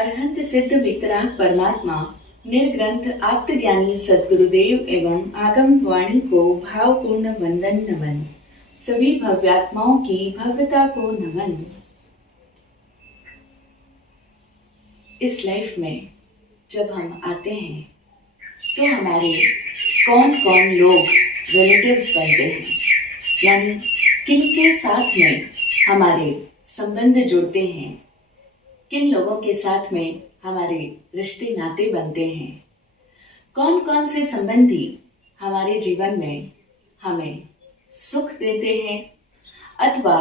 अरहंत सिद्ध वितराग परमात्मा निर्ग्रंथ आप्त ज्ञानी सद्गुरुदेव एवं आगम वाणी को भावपूर्ण वंदन नमन। सभी भव्यात्माओं की भव्यता को नमन। इस लाइफ में जब हम आते हैं तो हमारे कौन कौन लोग रिलेटिव्स बनते हैं, यानी किनके साथ में हमारे संबंध जुड़ते हैं, किन लोगों के साथ में हमारे रिश्ते नाते बनते हैं, कौन कौन से संबंधी हमारे जीवन में हमें सुख देते हैं अथवा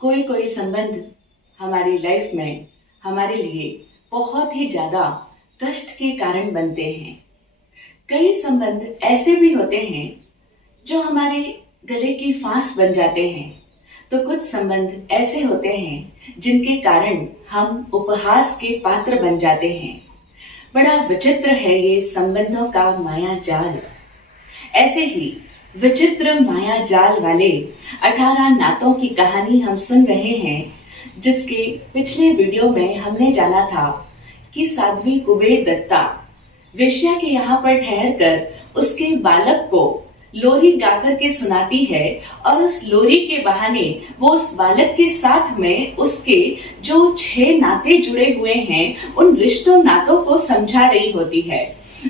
कोई कोई संबंध हमारी लाइफ में हमारे लिए बहुत ही ज़्यादा कष्ट के कारण बनते हैं। कई संबंध ऐसे भी होते हैं जो हमारे गले की फांस बन जाते हैं, तो कुछ संबंध ऐसे होते हैं जिनके कारण हम उपहास के पात्र बन जाते हैं। बड़ा विचित्र है ये संबंधों का माया जाल। ऐसे ही विचित्र माया जाल वाले 18 नातों की कहानी हम सुन रहे हैं, जिसके पिछले वीडियो में हमने जाना था कि साध्वी कुबेर दत्ता वेश्या के यहाँ पर ठहर कर उसके बालक को लोरी गाकर के सुनाती है और उस लोरी के बहाने वो उस बालक के साथ में उसके जो 6 नाते जुड़े हुए हैं उन रिश्तों नातों को समझा रही होती है।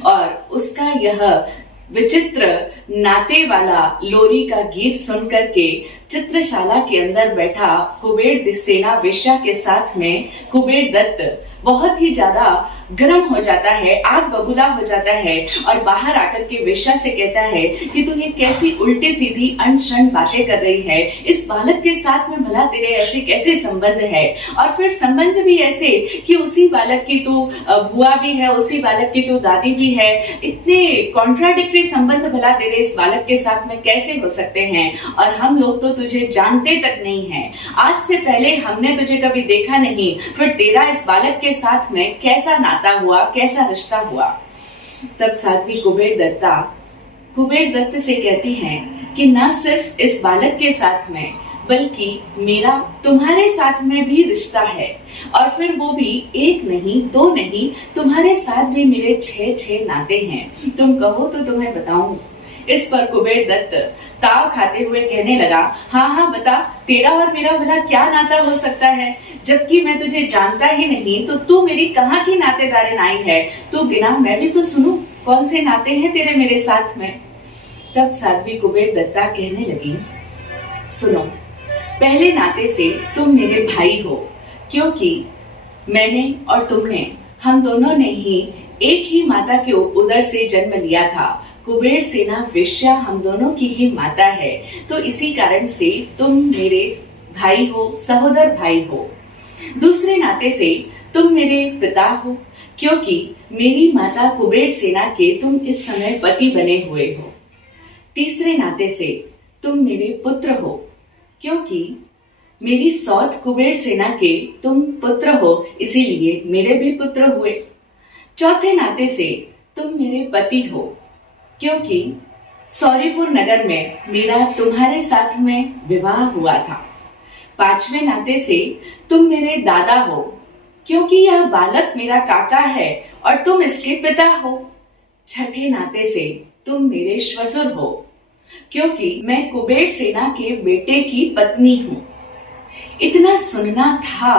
और उसका यह विचित्र नाते वाला लोरी का गीत सुनकर के चित्रशाला के अंदर बैठा कुबेर सेना वेश्या के साथ में कुबेर दत्त बहुत ही ज्यादा गर्म हो जाता है, आग बबूला हो जाता है और बाहर आकर के वेश्या से कहता है कि तू ये कैसी उल्टी सीधी अनशन बातें कर रही है, इस बालक के साथ में भला तेरे ऐसे कैसे संबंध है, और फिर संबंध भी ऐसे कि उसी बालक की तू बुआ भी है, उसी बालक की तू दादी भी है। इतने कॉन्ट्राडिक्टरी संबंध भला तेरे इस बालक के साथ में कैसे हो सकते हैं, और हम लोग तो तुझे जानते तक नहीं है, आज से पहले हमने तुझे कभी देखा नहीं, फिर तेरा इस बालक के साथ में कैसा नाता हुआ, कैसा रिश्ता हुआ। तब साध्वी कुबेर दत्त से कहती हैं कि न सिर्फ इस बालक के साथ में बल्कि मेरा तुम्हारे साथ में भी रिश्ता है, और फिर वो भी 1 नहीं 2 नहीं, तुम्हारे साथ भी मेरे 6 नाते हैं। तुम कहो तो तुम्हें बताऊं। इस पर कुबेर दत्त ताव खाते हुए कहने लगा, हाँ बता, तेरा और मेरा भला क्या नाता हो सकता है, जबकि मैं तुझे जानता ही नहीं, तो तू मेरी कहाँ की नातेदारन आई है, तू गिना, मैं भी तो सुनूं कौन से नाते हैं तेरे मेरे साथ में। तब साध्वी कुबेर दत्ता कहने लगी, सुनो, पहले नाते से तुम मेरे भाई हो, क्योंकि मैंने और तुमने, हम दोनों ने ही एक ही माता के उदर से जन्म लिया था। कुबेर सेना वेश्या हम दोनों की ही माता है, तो इसी कारण से तुम मेरे भाई हो, सहोदर भाई हो। दूसरे नाते से तुम मेरे पिता हो, क्योंकि मेरी माता कुबेर सेना के तुम इस समय पति बने हुए हो। तीसरे नाते से तुम मेरे पुत्र हो, क्योंकि मेरी सौत कुबेर सेना के तुम पुत्र हो, इसीलिए मेरे भी पुत्र हुए। चौथे नाते से तुम मेरे पति हो, क्योंकि सौरीपुर नगर में मेरा तुम्हारे साथ में विवाह हुआ था। 5वें नाते से तुम मेरे दादा हो, क्योंकि यह बालक मेरा काका है और तुम इसके पिता हो। 6ठे नाते से तुम मेरे श्वसुर हो, क्योंकि मैं कुबेर सेना के बेटे की पत्नी हूँ। इतना सुनना था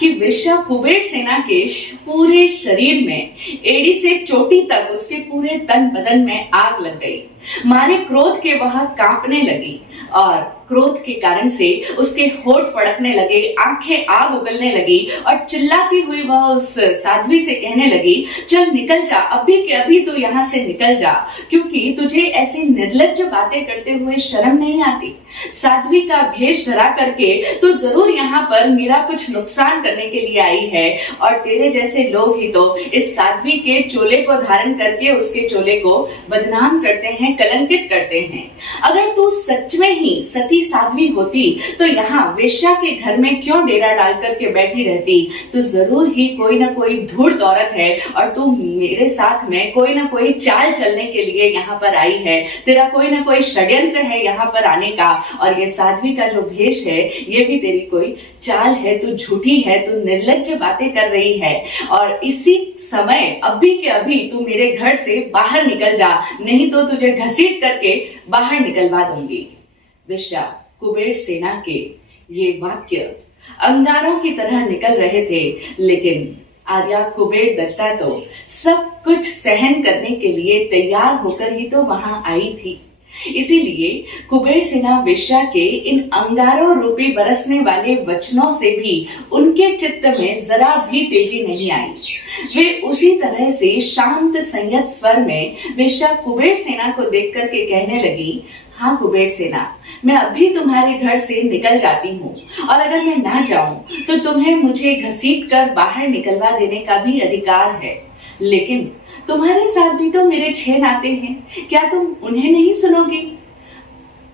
कि वेश्या कुबेर सेना के पूरे शरीर में एड़ी से चोटी तक उसके पूरे तन बदन में आग लग गई। मारे क्रोध के वह कांपने लगी और क्रोध के कारण से उसके होंठ फड़कने लगे, आंखें आग उगलने लगी और चिल्लाती हुई वह उस साध्वी से कहने लगी, चल निकल जा, अभी के अभी तू यहाँ से निकल जा, क्योंकि तुझे ऐसी निर्लज्ज बातें करते हुए शर्म नहीं आती। साध्वी का भेष धरा करके तू जरूर यहाँ पर मेरा कुछ नुकसान करने के लिए आई है, और तेरे जैसे लोग ही तो इस साध्वी के चोले को धारण करके उसके चोले को बदनाम करते हैं, कलंकित करते हैं। अगर तू सच में ही सती साध्वी होती तो यहाँ वेश्या के घर में क्यों डेरा डाल करके बैठी रहती। तो जरूर ही कोई ना कोई धूर्त औरत है और तू मेरे साथ में कोई ना कोई चाल चलने के लिए यहाँ पर आई है। तेरा कोई ना कोई षड्यंत्र है यहाँ पर आने का, और ये साध्वी का जो भेष है ये भी तेरी कोई चाल है। तू झूठी है, तू निर्लज्ज बातें कर रही है, और इसी समय अभी के अभी तू मेरे घर से बाहर निकल जा, नहीं तो तुझे घसीट करके बाहर निकलवा दूंगी। वेश्या कुबेर सेना के ये वाक्य अंगारों की तरह निकल रहे थे, लेकिन आर्या कुबेर दत्ता तो सब कुछ सहन करने के लिए तैयार होकर ही तो वहां आई थी। इसीलिए कुबेर सेना वेश्या के इन अंगारों रूपी बरसने वाले वचनों से भी उनके चित्त में जरा भी तेजी नहीं आई। वे उसी तरह से शांत संयत स्वर में वेश्या कुबेर सेना को देख करके कहने लगी, हाँ कुबेर सेना, मैं अभी तुम्हारे घर से निकल जाती हूँ, और अगर मैं ना जाऊं तो तुम्हें मुझे घसीट कर बाहर निकलवा देने का भी अधिकार है। लेकिन तुम्हारे साथ भी तो मेरे 6 नाते हैं, क्या तुम उन्हें नहीं सुनोगी?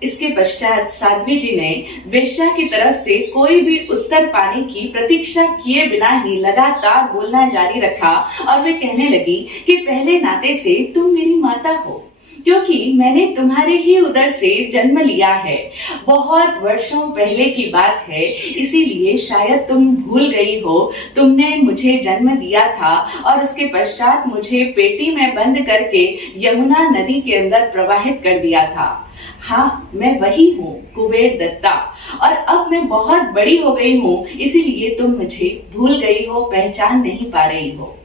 इसके पश्चात साध्वी जी ने वेश्या की तरफ से कोई भी उत्तर पाने की प्रतीक्षा किए बिना ही लगातार बोलना जारी रखा, और वे कहने लगी कि पहले नाते से तुम मेरी माता हो, क्योंकि मैंने तुम्हारे ही उदर से जन्म लिया है। बहुत वर्षों पहले की बात है, इसीलिए शायद तुम भूल गई हो। तुमने मुझे जन्म दिया था और उसके पश्चात मुझे पेटी में बंद करके यमुना नदी के अंदर प्रवाहित कर दिया था। हाँ, मैं वही हूँ कुबेर दत्ता, और अब मैं बहुत बड़ी हो गई हूँ, इसीलिए तुम मुझे भूल गई हो, पहचान नहीं पा रही हो।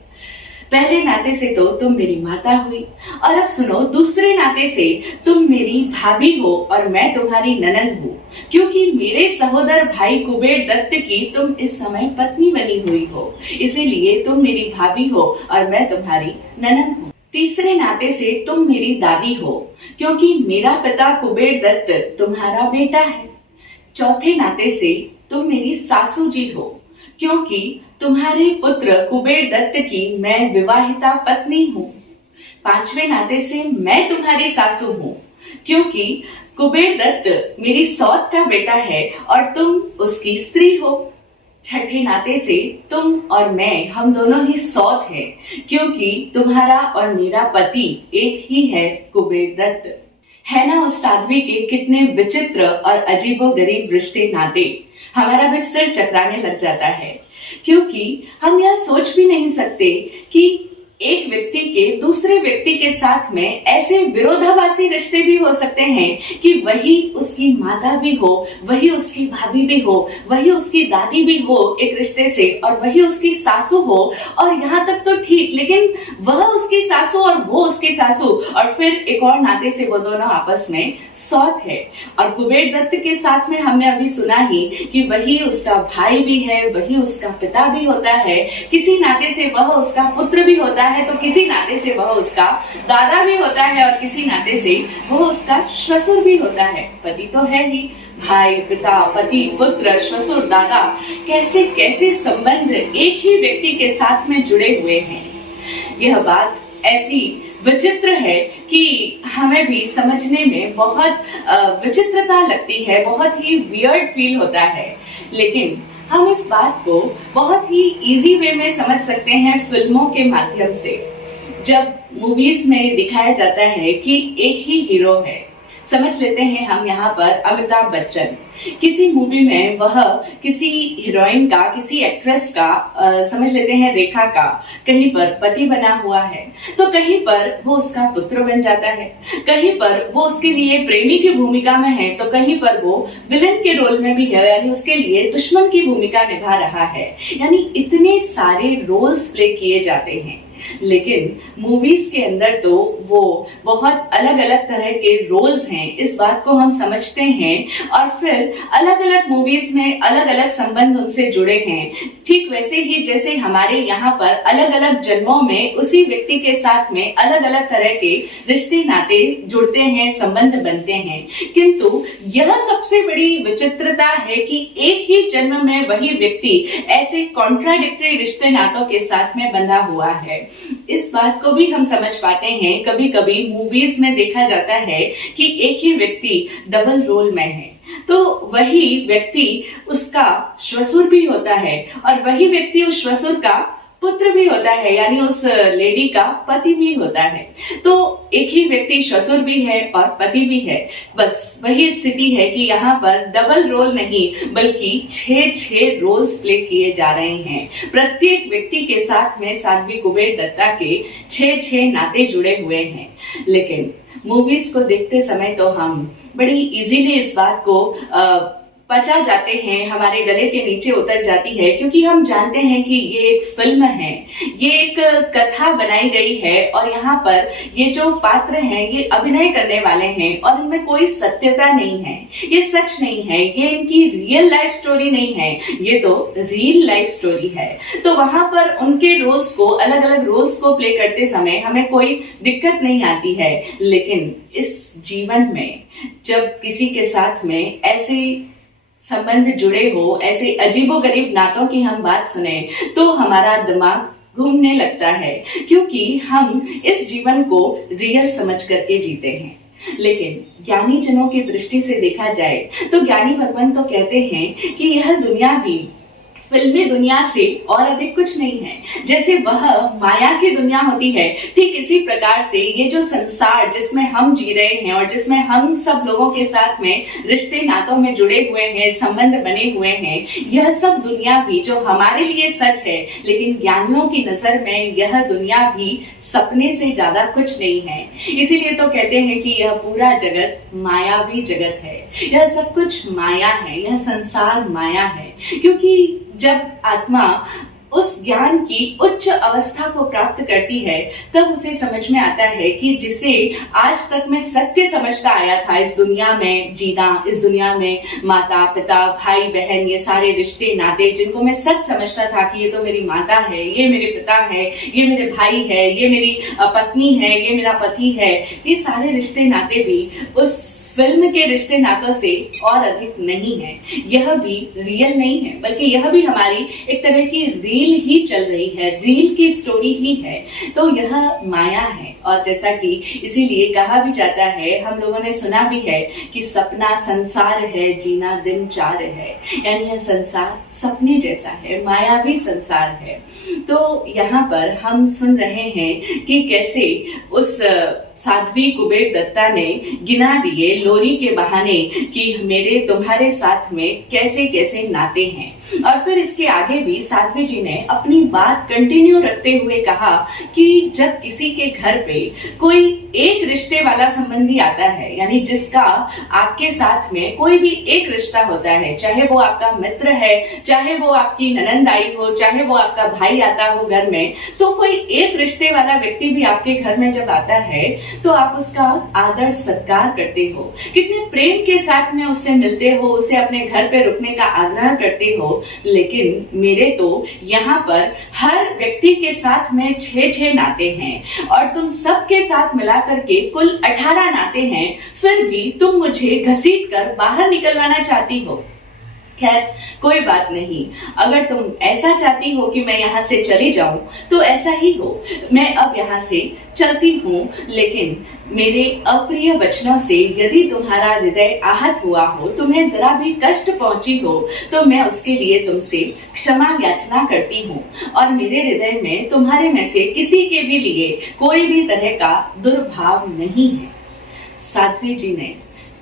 पहले नाते से तो तुम मेरी माता हुई, और अब सुनो, दूसरे नाते से तुम मेरी भाभी हो और मैं तुम्हारी ननद हूँ, क्योंकि मेरे सहोदर भाई कुबेर दत्त की तुम इस समय पत्नी बनी हुई हो, इसीलिए तुम मेरी भाभी हो और मैं तुम्हारी ननद हूँ। तीसरे नाते से तुम मेरी दादी हो, क्योंकि मेरा पिता कुबेर दत्त तुम्हारा बेटा है। चौथे नाते से तुम मेरी सासू जी हो, क्योंकि तुम्हारे पुत्र कुबेर दत्त की मैं विवाहिता पत्नी हूँ। पांचवें नाते से मैं तुम्हारी सासू हूँ, क्योंकि कुबेर दत्त मेरी सौत का बेटा है और तुम उसकी स्त्री हो। छठे नाते से तुम और मैं, हम दोनों ही सौत हैं, क्योंकि तुम्हारा और मेरा पति एक ही है, कुबेर दत्त। है ना उस साध्वी के कितने विचित्र और अजीबोगरीब रिश्ते नाते। हमारा भी सिर चकराने लग जाता है, क्योंकि हम यह सोच भी नहीं सकते कि एक व्यक्ति के दूसरे व्यक्ति के साथ में ऐसे विरोधाभासी रिश्ते भी हो सकते हैं कि वही उसकी माता भी हो, वही उसकी भाभी भी हो, वही उसकी दादी भी हो एक रिश्ते से, और वही उसकी सासू हो। और यहाँ तक तो ठीक, लेकिन वह उसकी सासू और वो उसकी सासू, और फिर एक और नाते से वो दोनों आपस में सौत है। और कुबेर दत्त के साथ में हमने अभी सुना ही कि वही उसका भाई भी है, वही उसका पिता भी होता है, किसी नाते से वह उसका पुत्र भी होता है, तो किसी नाते से वह उसका दादा भी होता है, और किसी नाते से वह उसका श्वशुर भी होता है। पति तो है ही, भाई, पिता, पति, पुत्र, श्वशुर, दादा, कैसे कैसे संबंध एक ही व्यक्ति के साथ में जुड़े हुए हैं। यह बात ऐसी विचित्र है कि हमें भी समझने में बहुत विचित्रता लगती है, बहुत ही वियर्ड फील होता है। लेकिन हम इस बात को बहुत ही इजी वे में समझ सकते हैं फिल्मों के माध्यम से। जब मूवीज में दिखाया जाता है कि एक ही हीरो है, समझ लेते हैं हम यहाँ पर अमिताभ बच्चन, किसी मूवी में वह किसी हीरोइन का, किसी एक्ट्रेस का, समझ लेते हैं रेखा का, कहीं पर पति बना हुआ है, तो कहीं पर वो उसका पुत्र बन जाता है, कहीं पर वो उसके लिए प्रेमी की भूमिका में है, तो कहीं पर वो विलन के रोल में भी है, यानी उसके लिए दुश्मन की भूमिका निभा रहा है। यानी इतने सारे रोल्स प्ले किए जाते हैं, लेकिन मूवीज के अंदर तो वो बहुत अलग अलग तरह के रोल्स हैं, इस बात को हम समझते हैं। और फिर अलग अलग मूवीज में अलग अलग संबंध उनसे जुड़े हैं, ठीक वैसे ही जैसे हमारे यहाँ पर अलग अलग जन्मों में उसी व्यक्ति के साथ में अलग अलग तरह के रिश्ते नाते जुड़ते हैं, संबंध बनते हैं। किंतु यह सबसे बड़ी विचित्रता है कि एक ही जन्म में वही व्यक्ति ऐसे कॉन्ट्राडिक्टरी रिश्ते नातों के साथ में बंधा हुआ है। इस बात को भी हम समझ पाते हैं, कभी कभी मूवीज में देखा जाता है कि एक ही व्यक्ति डबल रोल में है, तो वही व्यक्ति उसका श्वशुर भी होता है और वही व्यक्ति उस श्वशुर का पुत्र भी होता है, यानी उस लेडी का पति भी होता है। तो एक ही व्यक्ति श्वशुर भी है और पति भी है। बस वही स्थिति है कि यहाँ पर डबल रोल नहीं बल्कि 6 रोल्स प्ले किए जा रहे हैं। प्रत्येक व्यक्ति के साथ में साध्वी कुबेर दत्ता के 6 नाते जुड़े हुए हैं। लेकिन मूवीज को देखते समय तो हम बड़ी इजीली इस बात को पचा जाते हैं, हमारे गले के नीचे उतर जाती है, क्योंकि हम जानते हैं कि ये एक फिल्म है, ये एक कथा बनाई गई है और यहाँ पर ये जो पात्र हैं ये अभिनय करने वाले हैं और इनमें कोई सत्यता नहीं है, ये सच नहीं है, ये इनकी रियल लाइफ स्टोरी नहीं है, ये तो रियल लाइफ स्टोरी है। तो वहां पर उनके रोल्स को, अलग अलग रोल्स को प्ले करते समय हमें कोई दिक्कत नहीं आती है। लेकिन इस जीवन में जब किसी के साथ में ऐसे संबंध जुड़े हो, ऐसे अजीबोगरीब नातों की हम बात सुने तो हमारा दिमाग घूमने लगता है, क्योंकि हम इस जीवन को रियल समझ करके जीते हैं। लेकिन ज्ञानी जनों की दृष्टि से देखा जाए तो ज्ञानी भगवान तो कहते हैं कि यह दुनिया भी फिल्मी दुनिया से और अधिक कुछ नहीं है। जैसे वह माया की दुनिया होती है, ठीक इसी प्रकार से ये जो संसार जिसमें हम जी रहे हैं और जिसमें हम सब लोगों के साथ में रिश्ते नातों में जुड़े हुए हैं, संबंध बने हुए हैं, यह सब दुनिया भी जो हमारे लिए सच है, लेकिन ज्ञानियों की नजर में यह दुनिया भी सपने से ज्यादा कुछ नहीं है। इसीलिए तो कहते हैं कि यह पूरा जगत मायावी जगत है, यह सब कुछ माया है, यह संसार माया है। क्योंकि जब आत्मा उस ज्ञान की उच्च अवस्था को प्राप्त करती है तब उसे समझ में आता है कि जिसे आज तक मैं सत्य समझता आया था, इस दुनिया में जीना, इस दुनिया में माता पिता भाई बहन ये सारे रिश्ते नाते जिनको मैं सच समझता था कि ये तो मेरी माता है, ये मेरे पिता है, ये मेरे भाई है, ये मेरी पत्नी है, ये मेरा पति है, ये सारे रिश्ते नाते भी उस फिल्म के रिश्ते नातों से और अधिक नहीं है। यह भी रियल नहीं है, बल्कि यह भी हमारी एक तरह की रील ही चल रही है, रील की स्टोरी ही है। तो यह माया है। और जैसा कि इसीलिए कहा भी जाता है, हम लोगों ने सुना भी है कि सपना संसार है, जीना दिन 4 है। यानी यह संसार सपने जैसा है, मायावी संसार है। तो यहाँ पर हम सुन रहे हैं कि कैसे उस साध्वी कुबेर दत्ता ने गिना दिए लोरी के बहाने कि मेरे तुम्हारे साथ में कैसे कैसे नाते हैं। और फिर इसके आगे भी साध्वी जी ने अपनी बात कंटिन्यू रखते हुए कहा कि जब किसी के घर पे कोई एक रिश्ते वाला संबंधी आता है, यानी जिसका आपके साथ में कोई भी एक रिश्ता होता है, चाहे वो आपका मित्र है, चाहे वो आपकी ननंद आई हो, चाहे वो आपका भाई आता हो घर में, तो कोई एक रिश्ते वाला व्यक्ति भी आपके घर में जब आता है तो आप उसका आदर सत्कार करते हो, कितने प्रेम के साथ में उससे मिलते हो, उसे अपने घर पे रुकने का आग्रह करते हो। लेकिन मेरे तो यहाँ पर हर व्यक्ति के साथ में 6 नाते हैं और तुम सबके साथ मिला करके कुल 18 नाते हैं, फिर भी तुम मुझे घसीट कर बाहर निकलवाना चाहती हो। खैर कोई बात नहीं, अगर तुम ऐसा चाहती हो कि मैं यहाँ से चली जाऊं तो ऐसा ही हो, मैं अब यहाँ से चलती हूँ। लेकिन मेरे अप्रिय वचनों से यदि तुम्हारा हृदय आहत हुआ हो, तुम्हें जरा भी कष्ट पहुंची हो, तो मैं उसके लिए तुमसे क्षमा याचना करती हूँ और मेरे हृदय में तुम्हारे में से किसी के भी लिए कोई भी तरह का दुर्भाव नहीं है। साध्वी जी ने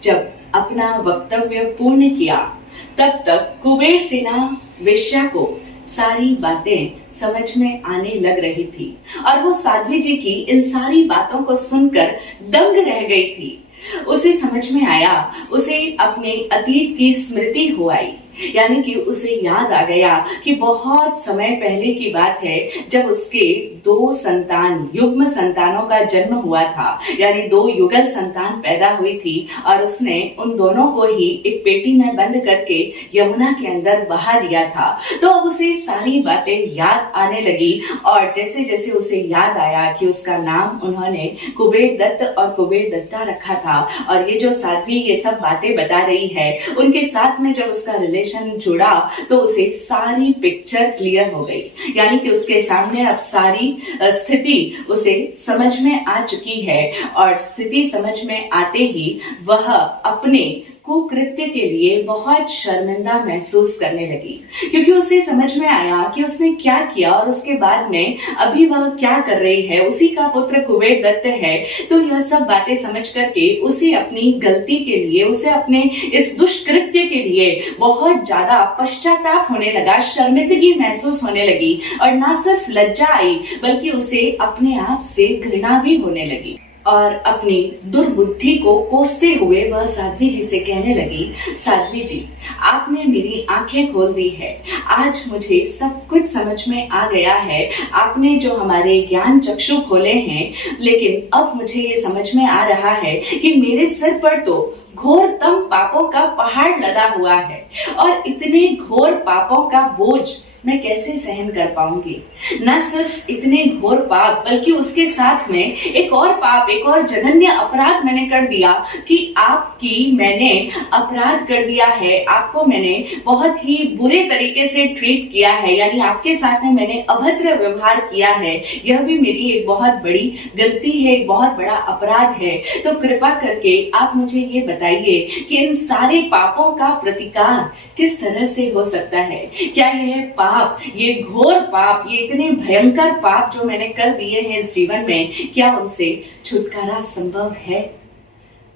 जब अपना वक्तव्य पूर्ण किया तब तक कुबेर सेना वेश्या को सारी बातें समझ में आने लग रही थी और वो साध्वी जी की इन सारी बातों को सुनकर दंग रह गई थी। उसे समझ में आया, उसे अपने अतीत की स्मृति हो आई यानी कि उसे याद आ गया कि बहुत समय पहले की बात है जब उसके 2 संतान, युग्म संतानों का जन्म हुआ था, यानी 2 युगल संतान पैदा हुई थी और उसने उन दोनों को ही एक पेटी में बंद करके यमुना के अंदर बहा दिया था। तो अब उसे सारी बातें याद आने लगी और जैसे जैसे उसे याद आया कि उसका नाम उन्होंने कुबेर दत्त और कुबेर दत्ता रखा था और ये जो साध्वी ये सब बातें बता रही है, उनके साथ में जब उसका रिलेशन जुड़ा तो उसे सारी पिक्चर क्लियर हो गई, यानी कि उसके सामने अब सारी स्थिति उसे समझ में आ चुकी है और स्थिति समझ में आते ही वह अपने कुकृत्य के लिए बहुत शर्मिंदा महसूस करने लगी, क्योंकि उसे समझ में आया कि उसने क्या किया और उसके बाद में अभी वह क्या कर रही है, उसी का पुत्र कुबेर दत्त है। तो यह सब बातें समझ करके उसे अपनी गलती के लिए, उसे अपने इस दुष्कृत्य के लिए बहुत ज्यादा पश्चाताप होने लगा, शर्मिंदगी महसूस होने लगी और ना सिर्फ लज्जा आई बल्कि उसे अपने आप से घृणा भी होने लगी। और अपनी दुर्बुद्धि को कोसते हुए वह साध्वी जी से कहने लगी, साध्वी जी, आपने मेरी आंखें खोल दी है, आज मुझे सब कुछ समझ में आ गया है, आपने जो हमारे ज्ञान चक्षु खोले हैं, लेकिन अब मुझे ये समझ में आ रहा है कि मेरे सिर पर तो घोरतम पापों का पहाड़ लदा हुआ है और इतने घोर पापों का बोझ मैं कैसे सहन कर पाऊंगी। न सिर्फ इतने घोर पाप बल्कि उसके साथ में एक और पाप, एक और जघन्य अपराध मैंने कर दिया कि आपकी मैंने अपराध कर दिया है, आपको मैंने बहुत ही बुरे तरीके से ट्रीट किया है, यानी आपके साथ में मैंने अभद्र व्यवहार किया है। यह भी मेरी एक बहुत बड़ी गलती है, एक बहुत बड़ा अपराध है। तो कृपा करके आप मुझे ये बताइए कि इन सारे पापों का प्रतिकार किस तरह से हो सकता है। क्या यह पाप, ये घोर पाप, ये इतने भयंकर पाप जो मैंने कर दिए हैं इस जीवन में, क्या उनसे छुटकारा संभव है।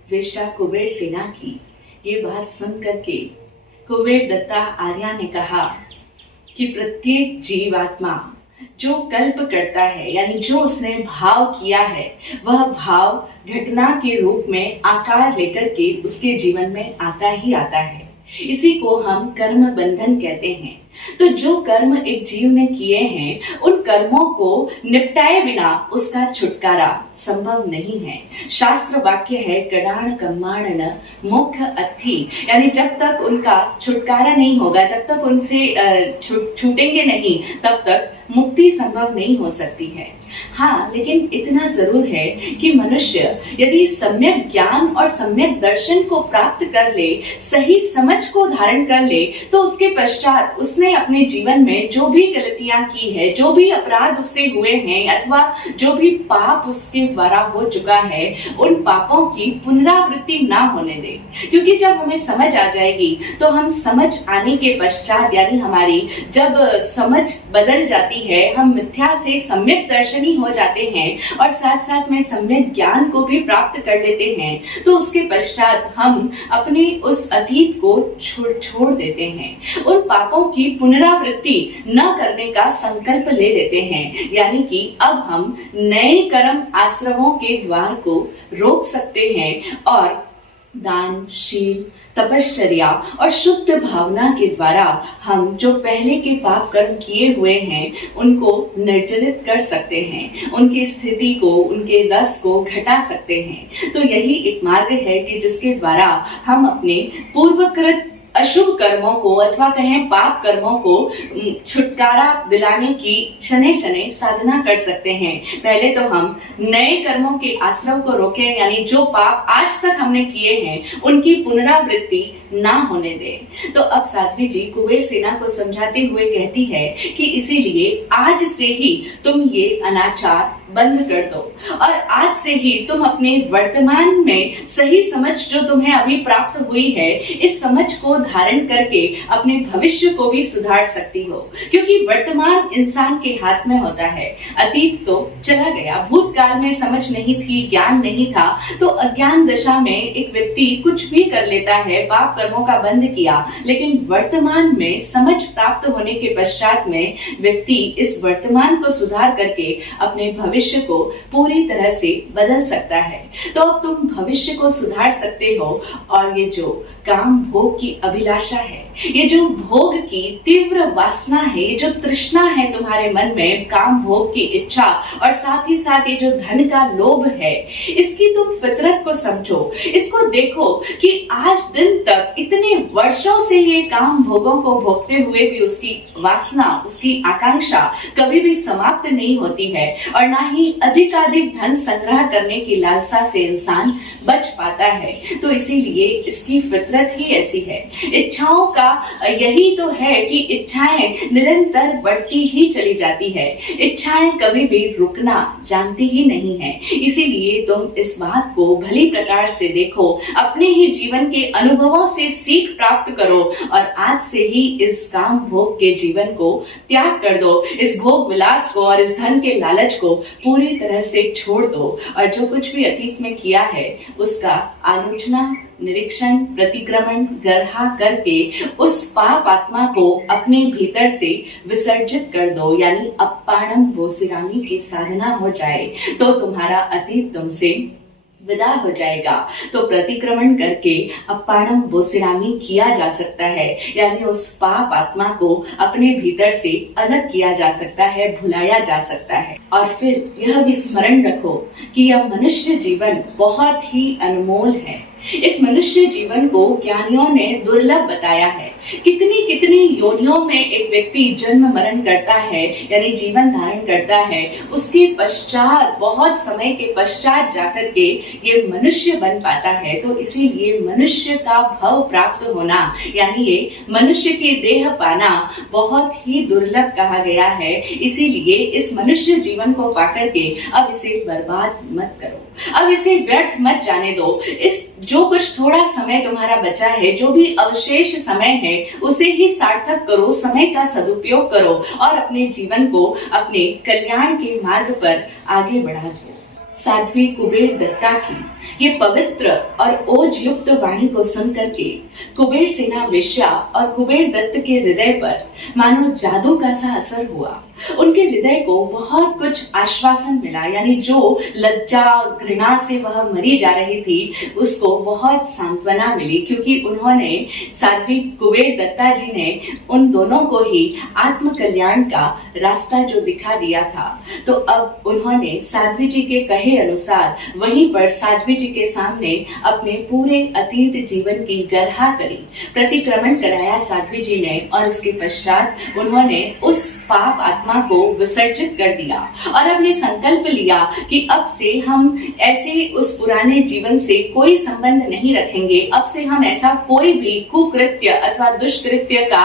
वेश्या कुबेर सेना की ये बात सुन करके कुबेर दत्ता आर्या ने कहा कि प्रत्येक जीवात्मा जो कल्प करता है, यानी जो उसने भाव किया है, वह भाव घटना के रूप में आकार लेकर के उसके जीवन में आता ही आता है। इसी को हम कर्म बंधन कहते हैं। तो जो कर्म एक जीव ने किए हैं, उन कर्मों को निपटाए बिना उसका छुटकारा संभव नहीं है। शास्त्र वाक्य है, कडाण कम्माण न मोक्ष अथि, यानी जब तक उनका छुटकारा नहीं होगा, जब तक उनसे छूटेंगे नहीं, तब तक मुक्ति संभव नहीं हो सकती है। हाँ, लेकिन इतना जरूर है कि मनुष्य यदि सम्यक ज्ञान और सम्यक दर्शन को प्राप्त कर ले, सही समझ को धारण कर ले, तो उसके पश्चात उसने अपने जीवन में जो भी गलतियां की है, जो भी अपराध उससे हुए हैं अथवा जो भी पाप उसके द्वारा हो चुका है, उन पापों की पुनरावृत्ति ना होने दे। क्योंकि जब हमें समझ आ जाएगी तो हम समझ आने के पश्चात, यानी हमारी जब समझ बदल जाती है, हम मिथ्या से सम्यक दर्शनी हो जाते हैं और साथ साथ में सम्यक ज्ञान को भी प्राप्त कर लेते हैं, तो उसके पश्चात हम अपने उस अतीत को छोड़ देते हैं, उन पापों की पुनरावृत्ति न करने का संकल्प ले लेते हैं। यानी कि अब हम नए कर्म आश्रमों के द्वार को रोक सकते हैं और दान, शील, तपश्चर्या और शुद्ध भावना के द्वारा हम जो पहले के पाप कर्म किए हुए हैं उनको निर्जलित कर सकते हैं, उनकी स्थिति को, उनके रस को घटा सकते हैं। तो यही एक मार्ग है कि जिसके द्वारा हम अपने पूर्वकृत अशुभ कर्मों को अथवा कहें पाप कर्मों को छुटकारा दिलाने की शनै शनै साधना कर सकते हैं। पहले तो हम नए कर्मों के आश्रम को रोकें, यानी जो पाप आज तक हमने किए हैं उनकी पुनरावृत्ति ना होने दें। तो अब साध्वी जी कुबेर सेना को समझाते हुए कहती है कि इसीलिए आज से ही तुम ये अनाचार बंद कर दो और आज से ही तुम अपने वर्तमान में सही समझ जो तुम्हें अभी प्राप्त हुई है, इस समझ को धारण करके अपने भविष्य को भी सुधार सकती हो। क्योंकि वर्तमान इंसान के हाथ में होता है, अतीत तो चला गया। भूतकाल में समझ नहीं थी, ज्ञान नहीं था, तो अज्ञान दशा में एक व्यक्ति कुछ भी कर लेता है, पाप पाप कर्मों का बंध किया, लेकिन वर्तमान में समझ प्राप्त होने के पश्चात में व्यक्ति इस वर्तमान को सुधार करके अपने भविष्य को पूरी तरह से बदल सकता है। तो अब तुम भविष्य को सुधार सकते हो और ये जो काम भोग की अभिलाषा है, ये जो भोग की तीव्र वासना है, ये जो तृष्णा है तुम्हारे मन में, काम भोग की इच्छा और साथ ही साथ ये जो धन का लोभ है, इसकी तुम फितरत को समझो। इसको देखो कि आज दिन तक इतने वर्षों से ये काम भोगों को भोगते हुए भी उसकी वासना, उसकी आकांक्षा कभी भी समाप्त नहीं होती है और ना ही अधिकाधिक धन संग्रह करने की लालसा से इंसान बच पाता है। तो इसीलिए इसकी फितरत ही ऐसी है। इच्छाओं का यही तो है कि इच्छाएं निरंतर बढ़ती ही चली जाती है। इच्छाएं कभी भी रुकना जानती ही नहीं है। इसीलिए तुम इस बात को भली प्रकार से देखो, अपने ही जीवन के अनुभवों से सीख प्राप्त करो और आज से ही इस काम भोग के जीवन को त्याग कर दो। इस भोग विलास को और इस धन के लालच को पूरी तरह से छोड़ दो और जो कुछ भी अतीत में किया है उसका आलोचना, निरीक्षण, प्रतिक्रमण, गर्हा करके उस पाप आत्मा को अपने भीतर से विसर्जित कर दो, यानी अप्पाणम बोसिरामी की साधना हो जाए तो तुम्हारा अतीत तुमसे विदा हो जाएगा। तो प्रतिक्रमण करके अप्पाणम बोसिरामी किया जा सकता है, यानी उस पाप आत्मा को अपने भीतर से अलग किया जा सकता है, भुलाया जा सकता है। और फिर यह भी स्मरण रखो कि यह मनुष्य जीवन बहुत ही अनमोल है। इस मनुष्य जीवन को ज्ञानियों ने दुर्लभ बताया है। कितनी कितनी योनियों में एक व्यक्ति जन्म मरण करता है, यानी जीवन धारण करता है, उसके पश्चात बहुत समय के पश्चात जाकर के ये मनुष्य बन पाता है। तो इसीलिए मनुष्य का भव प्राप्त होना, यानी ये मनुष्य की देह पाना बहुत ही दुर्लभ कहा गया है। इसीलिए इस मनुष्य जीवन को पाकर के अब इसे बर्बाद मत करो, अब इसे व्यर्थ मत जाने दो। इस जो कुछ थोड़ा समय तुम्हारा बचा है, जो भी अवशेष समय है, उसे ही सार्थक करो, समय का सदुपयोग करो और अपने जीवन को अपने कल्याण के मार्ग पर आगे बढ़ा दो। साध्वी कुबेर दत्ता की ये पवित्र और ओज युक्त वाणी को सुनकर के कुबेर सेना वेश्या और कुबेर दत्त के हृदय पर मानो जादू का सा असर हुआ। उनके हृदय को बहुत कुछ आश्वासन मिला, यानी जो लज्जा और घृणा से वह मरी जा रही थी उसको बहुत सांत्वना मिली, क्योंकि उन्होंने, साध्वी कुबेर दत्ता जी ने उन दोनों को ही आत्म कल्याण का रास्ता जो दिखा दिया था। तो अब उन्होंने साध्वी जी के कहे अनुसार वहीं पर साध्वी जी के सामने अपने पूरे अतीत जीवन की गर्हा करी, प्रतिक्रमण कराया साध्वी जी ने और इसके पश्चात उन्होंने उस पाप आत्मा को विसर्जित कर दिया और अब ये संकल्प लिया कि अब से हम ऐसे उस पुराने जीवन से कोई संबंध नहीं रखेंगे। अब से हम ऐसा कोई भी कुकृत्य अथवा दुष्कृत्य का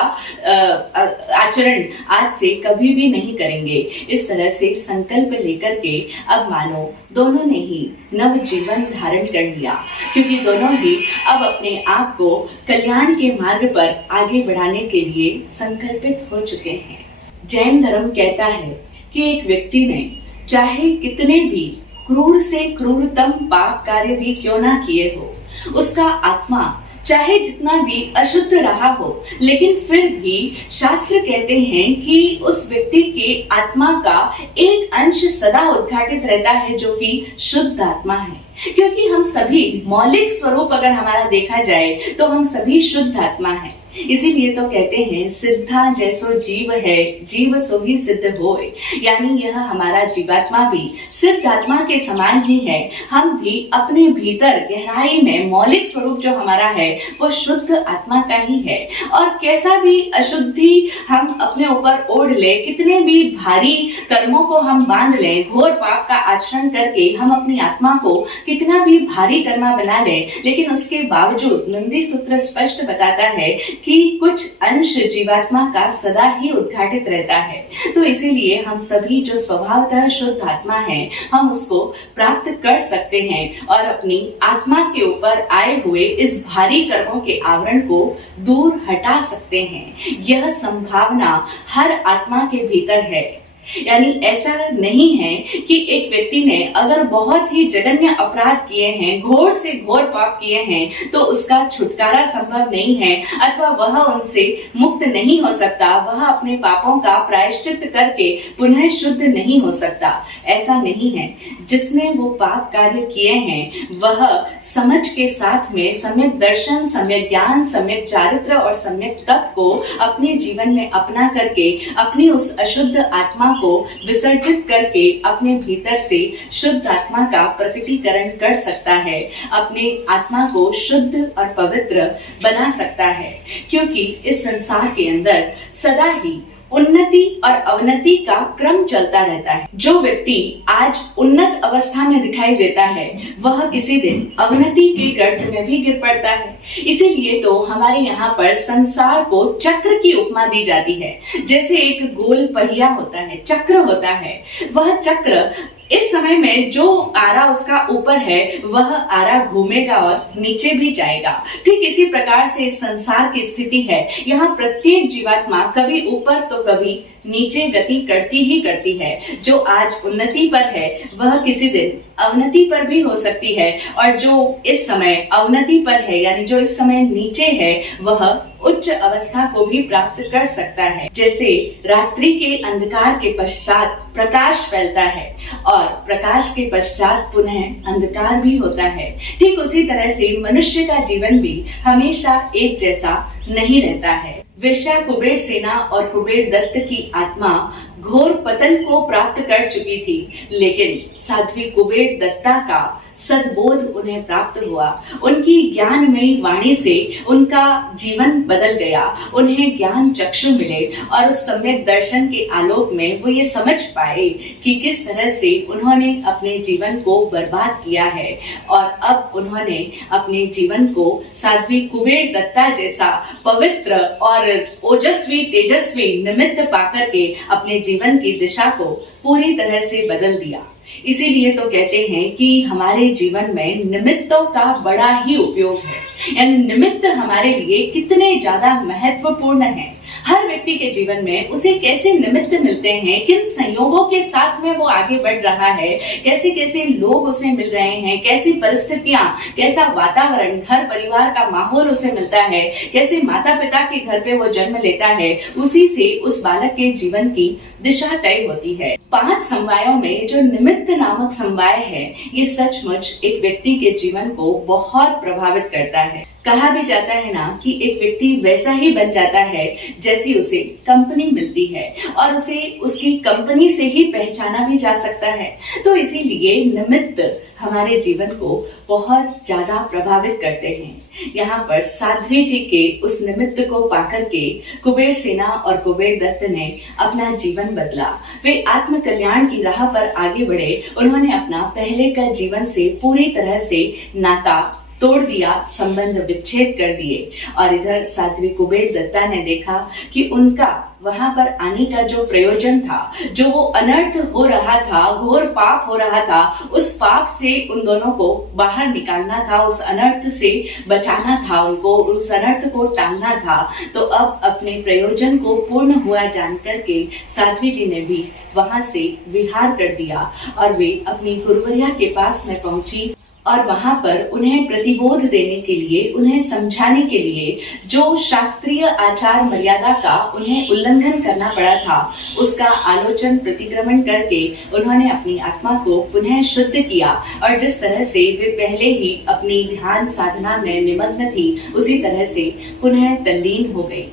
आचरण आज से कभी भी नहीं करेंगे। इस तरह से संकल्प लेकर के अब मानो दोनों ने ही नव जीवन धारण कर लिया, क्योंकि दोनों ही अब अपने आप को कल्याण के मार्ग पर आगे बढ़ाने के लिए संकल्पित हो चुके हैं। जैन धर्म कहता है कि एक व्यक्ति ने चाहे कितने भी क्रूर से क्रूरतम पाप कार्य भी क्यों ना किए हो, उसका आत्मा चाहे जितना भी अशुद्ध रहा हो, लेकिन फिर भी शास्त्र कहते हैं कि उस व्यक्ति के आत्मा का एक अंश सदा उद्घाटित रहता है जो कि शुद्ध आत्मा है। क्योंकि हम सभी मौलिक स्वरूप अगर हमारा देखा जाए तो हम सभी शुद्ध आत्मा हैं। इसीलिए तो कहते हैं सिद्धा जैसो जीव है, जीव सो ही सिद्ध होए, यानी यह हमारा जीवात्मा भी सिद्ध आत्मा के समान ही है। हम भी अपने भीतर गहराई में मौलिक स्वरूप जो हमारा है वो शुद्ध आत्मा का ही है। और कैसा भी अशुद्धि हम अपने ऊपर ओढ़ ले, कितने भी भारी कर्मों को हम बांध लें, घोर पाप का आचरण करके हम अपनी आत्मा को कितना भी भारी कर्मा बना लें, लेकिन उसके बावजूद नंदी सूत्र स्पष्ट बताता है कि कुछ अंश जीवात्मा का सदा ही उद्घाटित रहता है। तो इसीलिए हम सभी जो स्वभावतः शुद्ध आत्मा है, हम उसको प्राप्त कर सकते हैं और अपनी आत्मा के ऊपर आए हुए इस भारी कर्मों के आवरण को दूर हटा सकते हैं। यह संभावना हर आत्मा के भीतर है। यानी ऐसा नहीं है कि एक व्यक्ति ने अगर बहुत ही जघन्य अपराध किए हैं, घोर से घोर पाप किए हैं, तो उसका छुटकारा संभव नहीं है अथवा वह उनसे मुक्त नहीं हो सकता, वह अपने पापों का प्रायश्चित करके पुनः शुद्ध नहीं हो सकता। ऐसा नहीं है। जिसने वो पाप कार्य किए हैं वह समझ के साथ में सम्यक दर्शन, सम्यक ज्ञान, सम्यक चारित्र और सम्यक तप को अपने जीवन में अपना करके अपनी उस अशुद्ध आत्मा को विसर्जित करके अपने भीतर से शुद्ध आत्मा का प्रकटीकरण कर सकता है, अपने आत्मा को शुद्ध और पवित्र बना सकता है। क्योंकि इस संसार के अंदर सदा ही उन्नति और अवनति का क्रम चलता रहता है। जो व्यक्ति आज उन्नत अवस्था में दिखाई देता है वह किसी दिन अवनति के गर्त में भी गिर पड़ता है। इसीलिए तो हमारे यहाँ पर संसार को चक्र की उपमा दी जाती है। जैसे एक गोल पहिया होता है, चक्र होता है, वह चक्र इस समय में जो आरा उसका ऊपर है वह आरा घूमेगा और नीचे भी जाएगा। ठीक इसी प्रकार से इस संसार की स्थिति है। यहाँ प्रत्येक जीवात्मा कभी ऊपर तो कभी नीचे गति करती ही करती है। जो आज उन्नति पर है वह किसी दिन अवनति पर भी हो सकती है, और जो इस समय अवनति पर है यानी जो इस समय नीचे है वह उच्च अवस्था को भी प्राप्त कर सकता है। जैसे रात्रि के अंधकार के पश्चात प्रकाश फैलता है और प्रकाश के पश्चात पुनः अंधकार भी होता है, ठीक उसी तरह से मनुष्य का जीवन भी हमेशा एक जैसा नहीं रहता है। वेश्या कुबेर सेना और कुबेर दत्त की आत्मा घोर पतन को प्राप्त कर चुकी थी, लेकिन साध्वी कुबेर दत्ता का सद्बोध उन्हें प्राप्त हुआ। उनकी ज्ञानमयी वाणी से उनका जीवन बदल गया, उन्हें ज्ञान चक्षु मिले और उस सम्यक दर्शन के आलोक में वो ये समझ पाए कि किस तरह से उन्होंने अपने जीवन को बर्बाद किया है, और अब उन्होंने अपने जीवन को साध्वी कुबेर दत्ता जैसा पवित्र और ओजस्वी तेजस्वी निमित्त पाकर के अपने जीवन की दिशा को पूरी तरह से बदल दिया। इसीलिए तो कहते हैं कि हमारे जीवन में निमित्तों का बड़ा ही उपयोग है। यानी निमित्त हमारे लिए कितने ज्यादा महत्वपूर्ण हैं। हर व्यक्ति के जीवन में उसे कैसे निमित्त मिलते हैं, किन संयोगों के साथ में वो आगे बढ़ रहा है, कैसे कैसे लोग उसे मिल रहे हैं, कैसी परिस्थितियां, कैसा वातावरण, घर परिवार का माहौल उसे मिलता है, कैसे माता पिता के घर पे वो जन्म लेता है, उसी से उस बालक के जीवन की दिशा तय होती है। 5 समवायों में जो निमित्त नामक समवाय है, ये सचमुच एक व्यक्ति के जीवन को बहुत प्रभावित करता है। कहा भी जाता है ना कि एक व्यक्ति वैसा ही बन जाता है जैसी उसे कंपनी मिलती है, और उसे उसकी कंपनी से ही पहचाना भी जा सकता है। तो इसीलिए निमित्त हमारे जीवन को बहुत ज्यादा प्रभावित करते हैं। यहाँ पर साध्वी जी के उस निमित्त को पाकर के कुबेर सेना और कुबेर दत्त ने अपना जीवन बदला। वे आत्म कल्याण की राह पर आगे बढ़े। उन्होंने अपना पहले का जीवन से पूरी तरह से नाता तोड़ दिया, संबंध विच्छेद कर दिए। और इधर साध्वी कुबेर दत्ता ने देखा कि उनका वहां पर आने का जो प्रयोजन था, जो वो अनर्थ हो रहा था, घोर पाप हो रहा था, उस पाप से उन दोनों को बाहर निकालना था, उस अनर्थ से बचाना था, उनको उस अनर्थ को टालना था। तो अब अपने प्रयोजन को पूर्ण हुआ जान करके साध्वी जी ने भी वहां से विहार कर दिया और वे अपनी गुरुवरिया के पास में पहुंची। और वहां पर उन्हें प्रतिबोध देने के लिए, उन्हें समझाने के लिए जो शास्त्रीय आचार मर्यादा का उन्हें उल्लंघन करना पड़ा था, उसका आलोचन प्रतिक्रमण करके उन्होंने अपनी आत्मा को पुनः शुद्ध किया। और जिस तरह से वे पहले ही अपनी ध्यान साधना में निमग्न थी, उसी तरह से पुनः तल्लीन हो गई।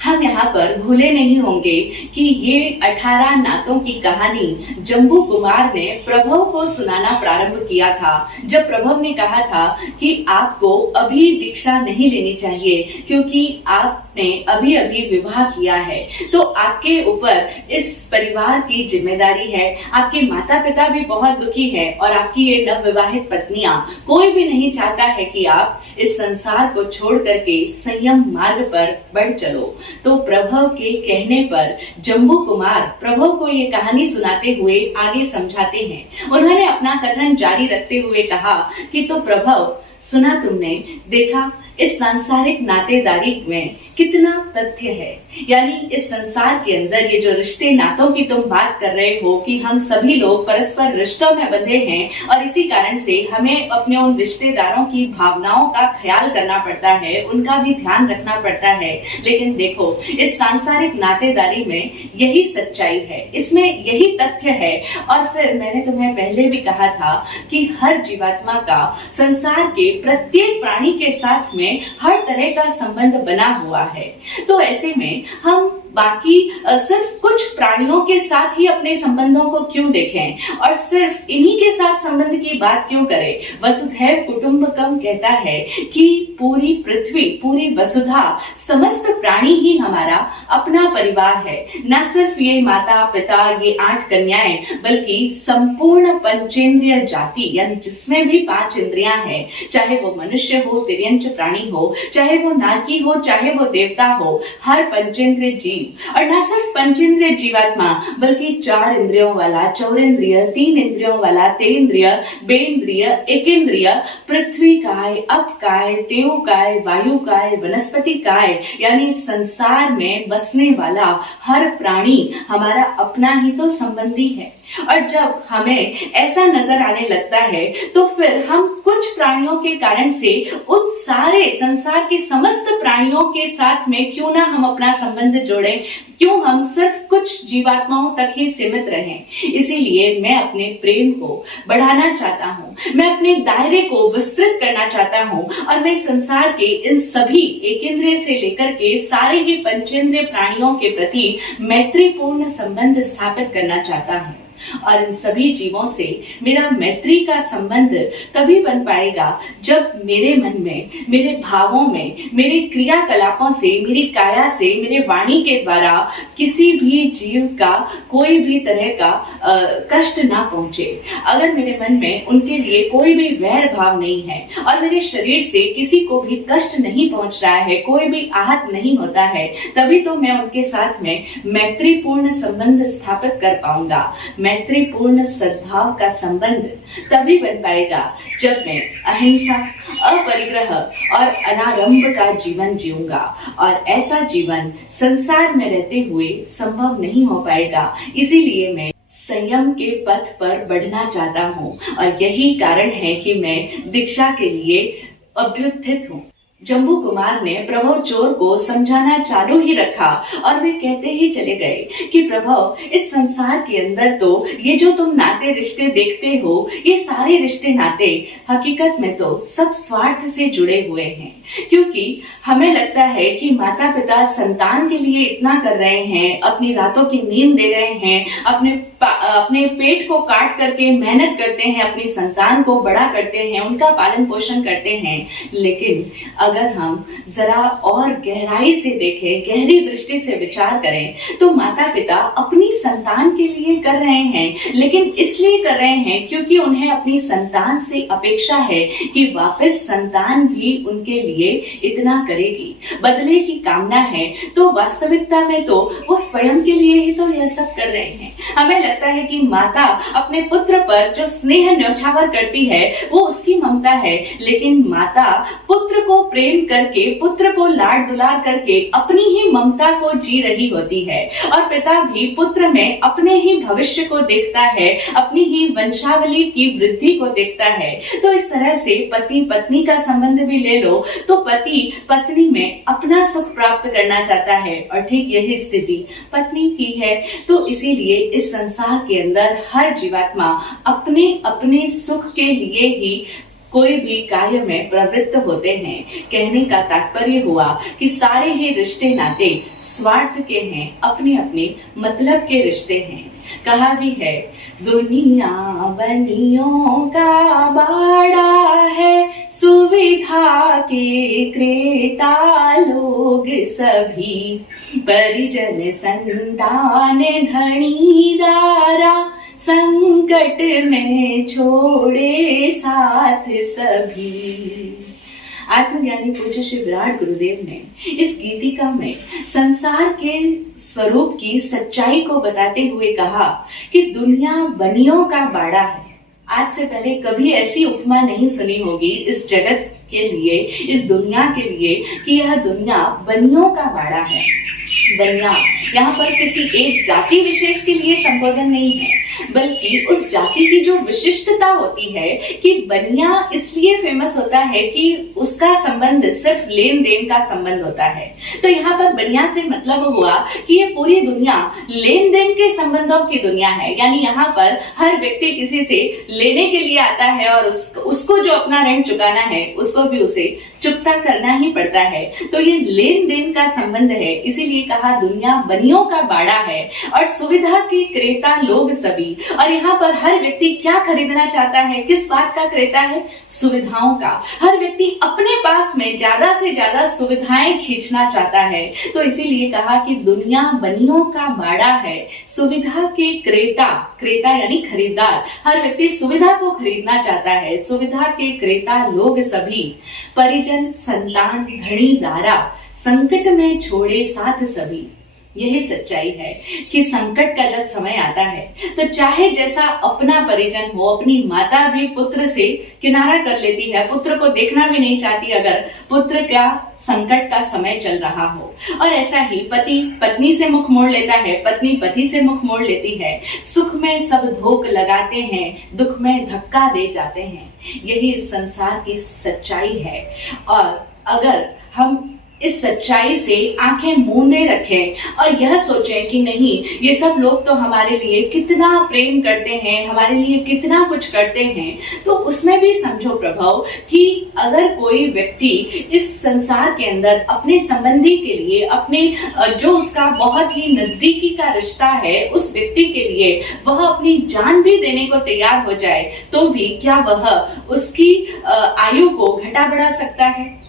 हम यहाँ पर भूले नहीं होंगे कि ये 18 नातों की कहानी जम्बू कुमार ने प्रभव को सुनाना प्रारंभ किया था। जब प्रभव ने कहा था कि आपको अभी दीक्षा नहीं लेनी चाहिए क्योंकि आपने अभी अभी विवाह किया है, तो आपके ऊपर इस परिवार की जिम्मेदारी है। आपके माता पिता भी बहुत दुखी है और आपकी ये नवविवाहित पत्नियां, कोई भी नहीं चाहता है कि आप इस संसार को छोड़ करके संयम मार्ग पर बढ़ चलो। तो प्रभव के कहने पर जम्बू कुमार प्रभव को ये कहानी सुनाते हुए आगे समझाते हैं। उन्होंने अपना कथन जारी रखते हुए कहा कि तो प्रभव, सुना तुमने, देखा इस सांसारिक नातेदारी में कितना तथ्य है। यानी इस संसार के अंदर ये जो रिश्ते नातों की तुम बात कर रहे हो कि हम सभी लोग परस्पर रिश्तों में बंधे हैं और इसी कारण से हमें अपने उन रिश्तेदारों की भावनाओं का ख्याल करना पड़ता है, उनका भी ध्यान रखना पड़ता है। लेकिन देखो, इस सांसारिक नातेदारी में यही सच्चाई है, इसमें यही तथ्य है। और फिर मैंने तुम्हें पहले भी कहा था कि हर जीवात्मा का संसार के प्रत्येक प्राणी के साथ में हर तरह का संबंध बना हुआ है। तो ऐसे में हम बाकी सिर्फ कुछ प्राणियों के साथ ही अपने संबंधों को क्यों देखें और सिर्फ इन्हीं के साथ संबंध की बात क्यों करें। वसुधैव कुटुंबकम कहता है कि पूरी पृथ्वी, पूरी वसुधा, समस्त प्राणी ही हमारा अपना परिवार है। न सिर्फ ये माता पिता, ये 8 कन्याएं, बल्कि संपूर्ण पंचेंद्रिय जाति, यानी जिसमें भी 5 इंद्रियां हैं, चाहे वो मनुष्य हो, तिर्यंच प्राणी हो, चाहे वो नागी हो, चाहे वो देवता हो, हर पंचेंद्रिय जीव, और न सिर्फ पंचेंद्रिय जीवात्मा बल्कि 4 इंद्रियों वाला, चौरेंद्रिय, 3 इंद्रियों वाला, तेंद्रिय, बेंद्रिय, एकेंद्रिय, पृथ्वी काय, अप काय, तेव काय, वायु काय, वनस्पति काय, यानी संसार में बसने वाला हर प्राणी हमारा अपना ही तो संबंधी है। और जब हमें ऐसा नजर आने लगता है तो फिर हम कुछ प्राणियों के कारण से उन सारे संसार के समस्त प्राणियों के साथ में क्यों ना हम अपना संबंध जोड़ें, क्यों हम सिर्फ कुछ जीवात्माओं तक ही सीमित रहें। इसीलिए मैं अपने प्रेम को बढ़ाना चाहता हूँ, मैं अपने दायरे को विस्तृत करना चाहता हूँ और मैं संसार के इन सभी एकेंद्रिय से लेकर के सारे ही पंचेंद्रिय प्राणियों के प्रति मैत्रीपूर्ण संबंध स्थापित करना चाहता हूँ। और इन सभी जीवों से मेरा मैत्री का संबंध तभी बन पाएगा जब मेरे मन में, मेरे भावों में, मेरे क्रियाकलापों से, मेरी काया से, मेरे वाणी के द्वारा किसी भी जीव का कोई भी तरह का कष्ट ना पहुंचे। अगर मेरे मन में उनके लिए कोई भी वैर भाव नहीं है और मेरे शरीर से किसी को भी कष्ट नहीं पहुंच रहा है, कोई भी आहत नहीं होता है, तभी तो मैं उनके साथ में मैत्रीपूर्ण संबंध स्थापित कर पाऊंगा। मैत्रीपूर्ण सद्भाव का संबंध तभी बन पाएगा जब मैं अहिंसा, अपरिग्रह और अनारंभ का जीवन जीऊंगा। और ऐसा जीवन संसार में रहते हुए संभव नहीं हो पाएगा। इसीलिए मैं संयम के पथ पर बढ़ना चाहता हूँ और यही कारण है कि मैं दीक्षा के लिए अभ्युत्थित हूँ। जम्बू कुमार ने प्रभु चोर को समझाना चालू ही रखा और वे कहते ही चले गए कि प्रभु, इस संसार के अंदर तो ये जो तुम नाते रिश्ते देखते हो, ये सारे रिश्ते नाते हकीकत में तो सब स्वार्थ से जुड़े हुए हैं। क्योंकि हमें लगता है कि माता पिता संतान के लिए इतना कर रहे हैं, अपनी रातों की नींद दे रहे हैं, अपने पेट को काट करके मेहनत करते हैं, अपनी संतान को बड़ा करते हैं, उनका पालन पोषण करते हैं। लेकिन अगर हम जरा और गहराई से देखें, गहरी दृष्टि से विचार करें तो माता पिता अपनी संतान के लिए कर रहे हैं, लेकिन इसलिए कर रहे हैं क्योंकि उन्हें अपनी संतान से अपेक्षा है कि वापस संतान भी उनके लिए इतना करेगी, बदले की कामना है। तो वास्तविकता में तो वो स्वयं के लिए ही तो यह सब कर रहे हैं। हमें लगता है कि माता अपने पुत्र पर जो स्नेह न्यौछावर करती है वो उसकी ममता है, लेकिन माता पुत्र को प्रेम करके, पुत्र को लाड दुलार करके अपनी ही ममता को जी रही होती है। और पिता भी पुत्र में अपने ही भविष्य को देखता है, अपनी ही वंशावली की वृद्धि को देखता है। तो इस तरह से पति पत्नी का संबंध भी ले लो तो पति पत्नी में अपना सुख प्राप्त करना चाहता है और ठीक यही स्थिति पत्नी की है। तो इसीलिए इस संसार के अंदर हर जीवात्मा अपने अपने सुख के लिए ही कोई भी कार्य में प्रवृत्त होते हैं। कहने का तात्पर्य हुआ कि सारे ही रिश्ते नाते स्वार्थ के हैं, अपने अपने मतलब के रिश्ते हैं। कहा भी है, दुनिया बनियों का बाड़ा है, सुविधा के क्रेता लोग सभी, परिजन संतान धनीदारा, संकट में छोड़े साथ सभी। आत्मज्ञानी पूज्य श्री विराट गुरुदेव ने इस गीतिका में संसार के स्वरूप की सच्चाई को बताते हुए कहा कि दुनिया बनियों का बाड़ा है। आज से पहले कभी ऐसी उपमा नहीं सुनी होगी इस जगत के लिए, इस दुनिया के लिए, कि यह दुनिया बनियों का बाड़ा है। बनिया यहाँ पर किसी एक जाति विशेष के लिए संबोधन नहीं है, बल्कि उस जाति की जो विशिष्टता होती है कि बनिया इसलिए फेमस होता है कि उसका संबंध सिर्फ लेन देन का संबंध होता है। तो यहाँ पर बनिया से मतलब हुआ कि ये पूरी दुनिया लेन देन के संबंधों की दुनिया है। यानी यहाँ पर हर व्यक्ति किसी से लेने के लिए आता है और उसको जो अपना ऋण चुकाना है उसको भी उसे चुकता करना ही पड़ता है। तो ये लेन देन का संबंध है, इसीलिए कहा दुनिया बनियों का बाड़ा है और सुविधा के क्रेता लोग सभी। और यहाँ पर हर व्यक्ति क्या खरीदना चाहता है, किस बात का क्रेता है? सुविधाओं का। हर व्यक्ति अपने पास में ज्यादा से ज्यादा सुविधाएं खींचना चाहता है। तो इसीलिए कहा कि दुनिया बनियों का बाड़ा है, सुविधा के क्रेता, क्रेता यानी खरीदार, हर व्यक्ति सुविधा को खरीदना चाहता है। सुविधा के क्रेता लोग सभी, परिजन संतान धनी दारा, संकट में छोड़े साथ सभी। यही सच्चाई है कि संकट का जब समय आता है तो चाहे जैसा अपना परिजन हो, अपनी माता भी पुत्र से किनारा कर लेती है, पुत्र को देखना भी नहीं चाहती अगर पुत्र का संकट का समय चल रहा हो। और ऐसा ही पति पत्नी से मुख मोड़ लेता है, पत्नी पति से मुख मोड़ लेती है। सुख में सब धोख लगाते हैं, दुख में धक्का दे जाते हैं। यही इस संसार की सच्चाई है। और अगर हम इस सच्चाई से आंखें मूंदे रखें और यह सोचें कि नहीं, ये सब लोग तो हमारे लिए कितना प्रेम करते हैं, हमारे लिए कितना कुछ करते हैं, तो उसमें भी समझो प्रभु कि अगर कोई व्यक्ति इस संसार के अंदर अपने संबंधी के लिए, अपने जो उसका बहुत ही नजदीकी का रिश्ता है, उस व्यक्ति के लिए वह अपनी जान भी देने को तैयार हो जाए, तो भी क्या वह उसकी आयु को घटा बढ़ा सकता है?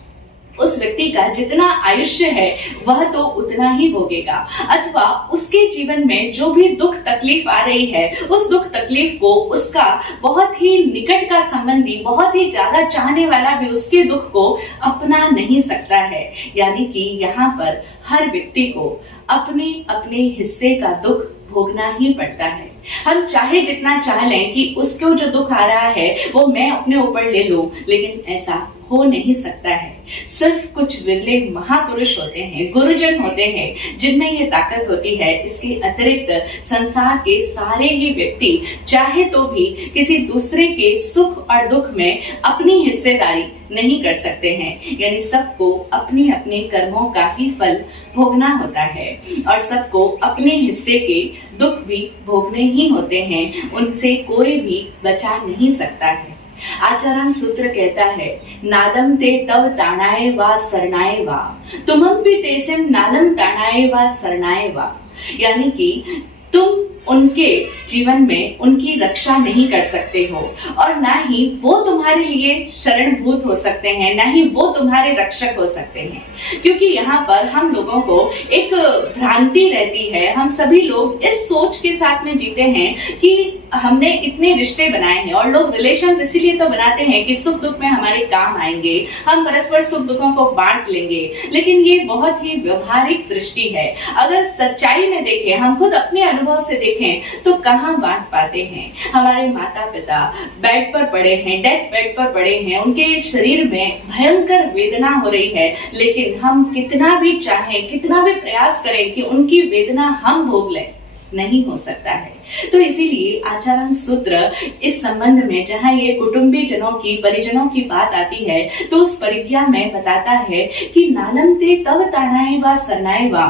उस व्यक्ति का जितना आयुष्य है वह तो उतना ही भोगेगा। अथवा उसके जीवन में जो भी दुख तकलीफ आ रही है, उस दुख तकलीफ को उसका बहुत ही निकट का संबंधी, बहुत ही ज्यादा चाहने वाला भी उसके दुख को अपना नहीं सकता है। यानी कि यहाँ पर हर व्यक्ति को अपने अपने हिस्से का दुख भोगना ही पड़ता है। हम चाहे जितना चाह लें कि उसको जो दुख आ रहा है वो मैं अपने ऊपर ले लूं, लेकिन ऐसा हो नहीं सकता है। सिर्फ कुछ विरले महापुरुष होते हैं, गुरुजन होते हैं, जिनमें ये ताकत होती है। इसके अतिरिक्त संसार के सारे ही व्यक्ति चाहे तो भी किसी दूसरे के सुख और दुख में अपनी हिस्सेदारी नहीं कर सकते हैं। यानी सबको अपने अपने कर्मों का ही फल भोगना होता है और सबको अपने हिस्से के दुख भी भोगने ही होते हैं। उनसे कोई भी बचा नहीं सकता है। आचरण सूत्र कहता है, नादम ते तव ताणाए वा सरणाए वा, तुमम भी तेसिम नादम ताणाए वा सरणाए वा। यानी कि तुम उनके जीवन में उनकी रक्षा नहीं कर सकते हो और ना ही वो तुम्हारे लिए शरणभूत हो सकते हैं, ना ही वो तुम्हारे रक्षक हो सकते हैं। क्योंकि यहाँ पर हम लोगों को एक भ्रांति रहती है, हम सभी लोग इस सोच के साथ में जीते हैं कि हमने इतने रिश्ते बनाए हैं और लोग रिलेशंस इसीलिए तो बनाते हैं कि सुख दुख में हमारे काम आएंगे, हम परस्पर सुख दुखों को बांट लेंगे। लेकिन ये बहुत ही व्यवहारिक दृष्टि है। अगर सच्चाई में देखें, हम खुद अपने अनुभव से देखें तो कहाँ बांट पाते हैं। हमारे माता पिता बेड पर पड़े हैं, डेथ बेड पर पड़े हैं, उनके शरीर में भयंकर वेदना हो रही है, लेकिन हम कितना भी चाहें, कितना भी प्रयास करें कि उनकी वेदना हम भोग लें, नहीं हो सकता है। तो इसीलिए आचरण सूत्र इस संबंध में, जहां ये कुटुंबी जनों की, परिजनों की बात आती है, तो उस परिज्ञा में बताता है कि नालम ते तव ताणाए वा सरणाए वा,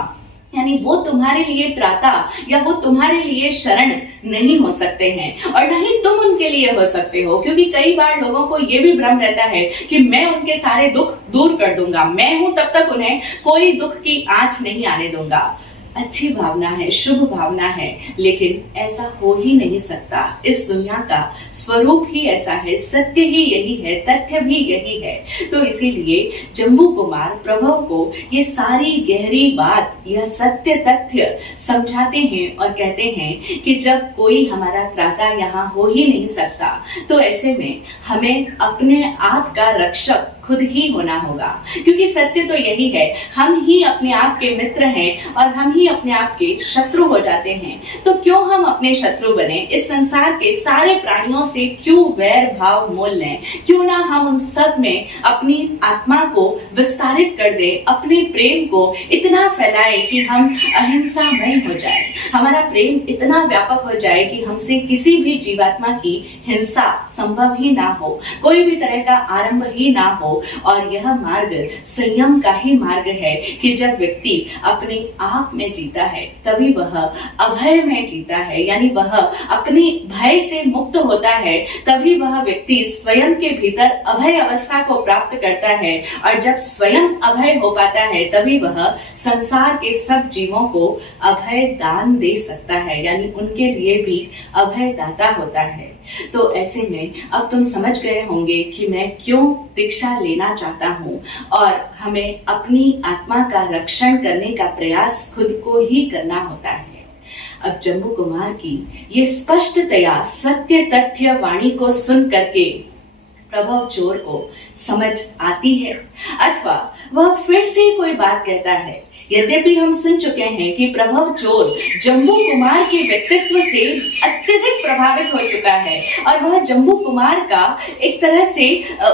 यानी वो तुम्हारे लिए त्राता या वो तुम्हारे लिए शरण नहीं हो सकते हैं और न ही तुम उनके लिए हो सकते हो। क्योंकि कई बार लोगों को ये भी भ्रम रहता है कि मैं उनके सारे दुख दूर कर दूंगा, मैं हूं तब तक उन्हें कोई दुख की आंच नहीं आने दूंगा। अच्छी भावना है, शुभ भावना है, लेकिन ऐसा हो ही नहीं सकता। इस दुनिया का स्वरूप ही ऐसा है, सत्य ही यही है, तथ्य भी यही है। तो इसीलिए जम्बू कुमार प्रभु को ये सारी गहरी बात, यह सत्य तथ्य समझाते हैं और कहते हैं कि जब कोई हमारा त्राता यहाँ हो ही नहीं सकता, तो ऐसे में हमें अपने आप का रक्षक खुद ही होना होगा, क्योंकि सत्य तो यही है, हम ही अपने आप के मित्र हैं और हम ही अपने आप के शत्रु हो जाते हैं। तो क्यों हम अपने शत्रु बने? इस संसार के सारे प्राणियों से क्यों वैर भाव मोल लें? क्यों ना हम उन सब में अपनी आत्मा को विस्तारित कर दे, अपने प्रेम को इतना फैलाए कि हम अहिंसामय हो जाए, हमारा प्रेम इतना व्यापक हो जाए कि हमसे किसी भी जीवात्मा की हिंसा संभव ही ना हो, कोई भी तरह का आरंभ ही ना हो। और यह मार्ग संयम का ही मार्ग है कि जब व्यक्ति अपने आप में जीता है तभी वह अभय में जीता है, यानी वह अपने भय से मुक्त होता है, तभी वह व्यक्ति स्वयं के भीतर अभय अवस्था को प्राप्त करता है। और जब स्वयं अभय हो पाता है तभी वह संसार के सब जीवों को अभय दान दे सकता है, यानी उनके लिए भी अभय दाता होता है। तो ऐसे में अब तुम समझ गए होंगे कि मैं क्यों दीक्षा लेना चाहता हूँ, और हमें अपनी आत्मा का रक्षण करने का प्रयास खुद को ही करना होता है। अब जम्बू कुमार की ये स्पष्टतया सत्य तथ्य वाणी को सुन करके प्रभव चोर को समझ आती है, अथवा वह फिर से कोई बात कहता है। यद्यपि हम सुन चुके हैं कि प्रभव चोर जम्बू कुमार के व्यक्तित्व से अत्यधिक प्रभावित हो चुका है और वह जम्बू कुमार का एक तरह से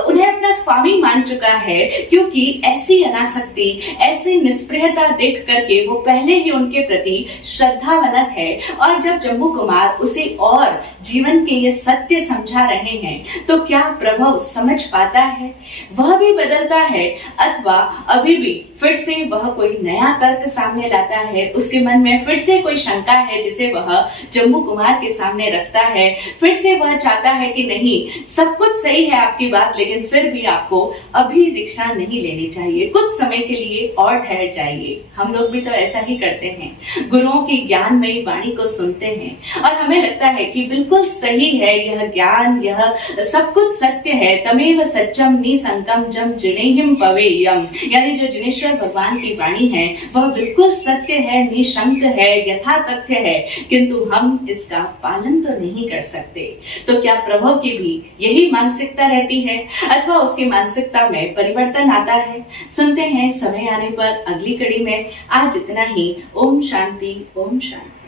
उन्हें अपना स्वामी मान चुका है, क्योंकि ऐसी अनासक्ति, ऐसी निष्प्रियता देख करके वो पहले ही उनके प्रति श्रद्धावनत है। और जब जम्बू कुमार उसे और जीवन के ये सत्य समझा रहे हैं तो क्या प्रभव समझ पाता है? वह भी बदलता है, अथवा अभी भी फिर से वह कोई नया तर्क सामने लाता है, उसके मन में फिर से कोई शंका है जिसे वह जम्बू कुमार के सामने रखता है। फिर से वह चाहता है कि नहीं, सब कुछ सही है आपकी बात, लेकिन फिर भी आपको अभी दीक्षा नहीं लेनी चाहिए, कुछ समय के लिए और ठहर जाइए। हम लोग भी तो ऐसा ही करते हैं, गुरुओं की ज्ञानमयी वाणी को सुनते हैं और हमें लगता है कि बिल्कुल सही है यह ज्ञान, यह सब कुछ सत्य है। तमेव सत्यम निसंकम जम जिनेहिम पवेयम, यानी जो जिनेश्वर भगवान की वाणी है वह बिल्कुल सत्य है, निशंक है, यथा तथ्य है, किंतु हम इसका पालन तो नहीं कर सकते। तो क्या प्रभव की भी यही मानसिकता रहती है, अथवा उसकी मानसिकता में परिवर्तन आता है? सुनते हैं समय आने पर अगली कड़ी में। आज इतना ही। ओम शांति, ओम शांति।